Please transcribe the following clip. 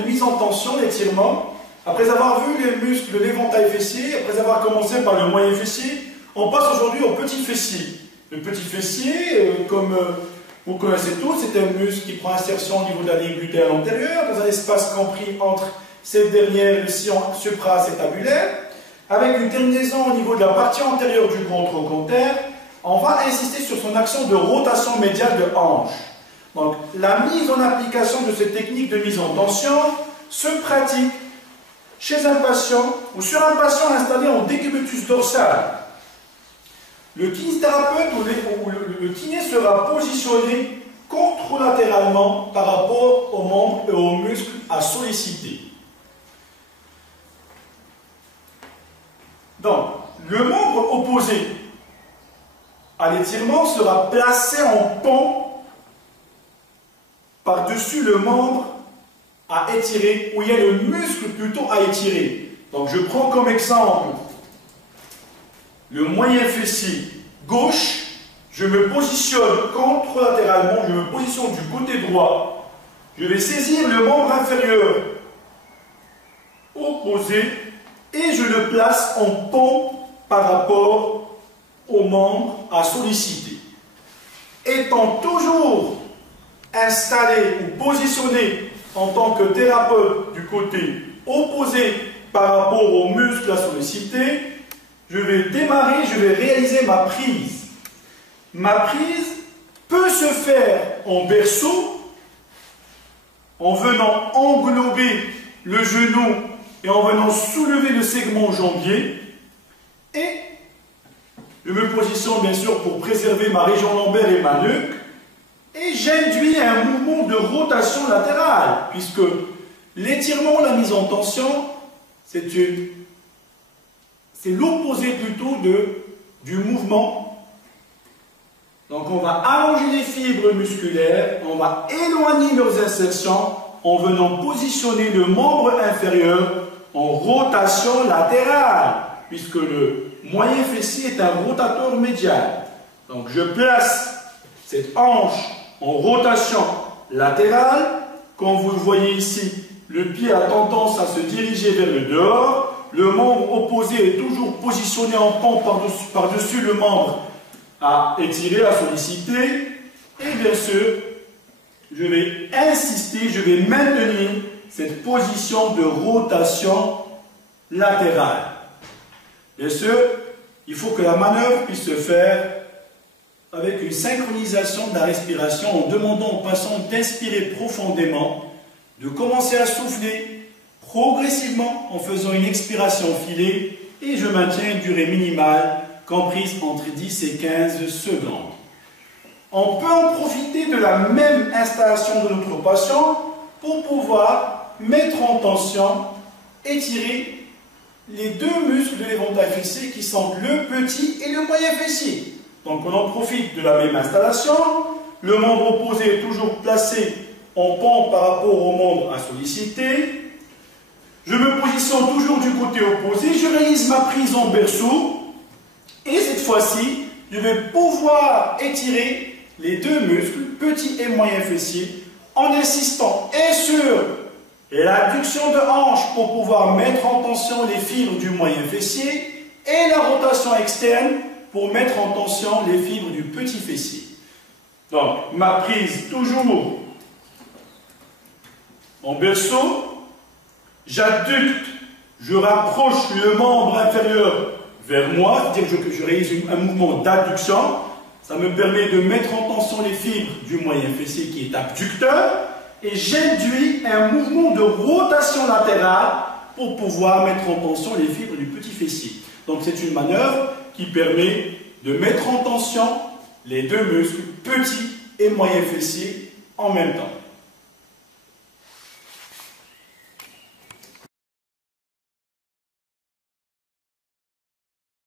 de mise en tension, l'étirement. Après avoir vu les muscles de l'éventail fessier, après avoir commencé par le moyen fessier, on passe aujourd'hui au petit fessier. Le petit fessier, comme vous connaissez tous, c'est un muscle qui prend insertion au niveau de la ligne glutéale antérieure, dans un espace compris entre cette dernière, le sillon supracétabulaire, avec une terminaison au niveau de la partie antérieure du grand trochanter. On va insister sur son action de rotation médiale de hanche. Donc, la mise en application de cette technique de mise en tension se pratique chez un patient ou sur un patient installé en décubitus dorsal. Le kinésithérapeute ou le kiné sera positionné contralatéralement par rapport aux membres et aux muscles à solliciter. Donc, le membre opposé à l'étirement sera placé en pont par-dessus le membre à étirer, où il y a le muscle plutôt à étirer. Donc, je prends comme exemple le moyen fessier gauche, je me positionne contralatéralement, je me positionne du côté droit, je vais saisir le membre inférieur opposé et je le place en pont par rapport au membre à solliciter. Étant toujours installé ou positionné en tant que thérapeute du côté opposé par rapport au muscle à solliciter, je vais démarrer, je vais réaliser ma prise. Ma prise peut se faire en berceau, en venant englober le genou et en venant soulever le segment jambier. Et je me positionne bien sûr pour préserver ma région lombaire et ma nuque. Et j'induis un mouvement de rotation latérale, puisque l'étirement, la mise en tension, c'est l'opposé plutôt du mouvement. Donc on va allonger les fibres musculaires, on va éloigner leurs insertions en venant positionner le membre inférieur en rotation latérale, puisque le moyen fessier est un rotateur médial. Donc je place cette hanche en rotation latérale. Comme vous le voyez ici, le pied a tendance à se diriger vers le dehors. Le membre opposé est toujours positionné en pont par-dessus le membre à étirer, à solliciter. Et bien sûr, je vais insister, je vais maintenir cette position de rotation latérale. Bien sûr, il faut que la manœuvre puisse se faire avec une synchronisation de la respiration en demandant aux patients d'inspirer profondément, de commencer à souffler progressivement en faisant une expiration filée et je maintiens une durée minimale comprise entre 10 et 15 secondes. On peut en profiter de la même installation de notre patient pour pouvoir mettre en tension, étirer les deux muscles de l'éventail fessier qui sont le petit et le moyen fessier. Donc on en profite de la même installation. Le membre opposé est toujours placé en pont par rapport au membre à solliciter. Je me positionne toujours du côté opposé. Je réalise ma prise en berceau. Et cette fois-ci, je vais pouvoir étirer les deux muscles, petit et moyen fessier, en insistant et sur l'adduction de hanche pour pouvoir mettre en tension les fibres du moyen fessier et la rotation externe pour mettre en tension les fibres du petit fessier. Donc, ma prise toujours en berceau, j'adducte, je rapproche le membre inférieur vers moi, c'est-à-dire que je réalise un mouvement d'adduction. Ça me permet de mettre en tension les fibres du moyen fessier qui est abducteur et j'induis un mouvement de rotation latérale pour pouvoir mettre en tension les fibres du petit fessier. Donc c'est une manœuvre qui permet de mettre en tension les deux muscles, petit et moyen fessier, en même temps.